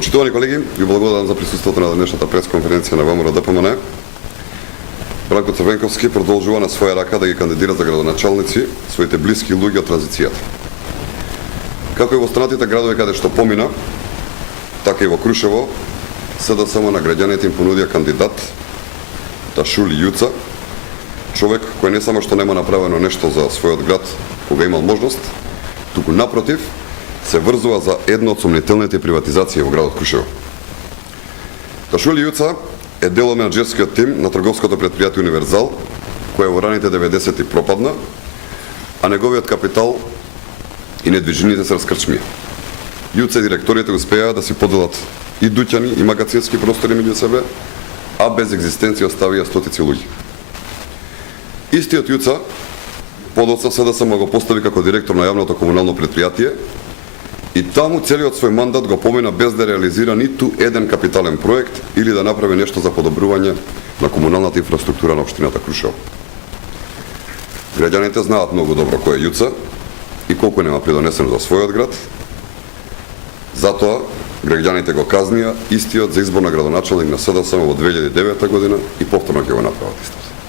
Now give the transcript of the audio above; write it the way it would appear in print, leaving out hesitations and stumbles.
Почитувани колеги, ви благодарам за присуството на денешната пресконференција на ВМРО ДПМН. Бранко Црвенковски продолжува на своја рака да ги кандидира за градоначалници своите блиски луѓе од транзицијата. Како и во останатите градови каде што помина, така и во Крушево, СДСМ на граѓаните им понудија кандидат Ташули Јуца, човек кој не само што нема направено нешто за својот град кога имал можност, туку напротив, се врзува за една од сомнителните приватизации во градот Крушево. Ташули Јуца е дел од менаџерскиот тим на трговското претпријатие Универзал, кој во раните 90-ти пропадна, а неговиот капитал и недвижините се раскрчмија. Јуца и директорите успеа да си поделат и дуќани и магацински простори меѓу себе, а без екзистенција оставија стотици луѓе. Истиот Јуца подоцна СДСМ го постави како директор на јавното комунално претпријатие и таму целиот свој мандат го помина без да реализира ниту еден капитален проект или да направи нешто за подобрување на комуналната инфраструктура на општината Крушево. Граѓаните знаат многу добро кој е Јуца и колку нема придонесено за својот град. Затоа граѓаните го казнија истиот за избор на градоначалник на СДСМ во 2009 година и повторно ќе го направат истото.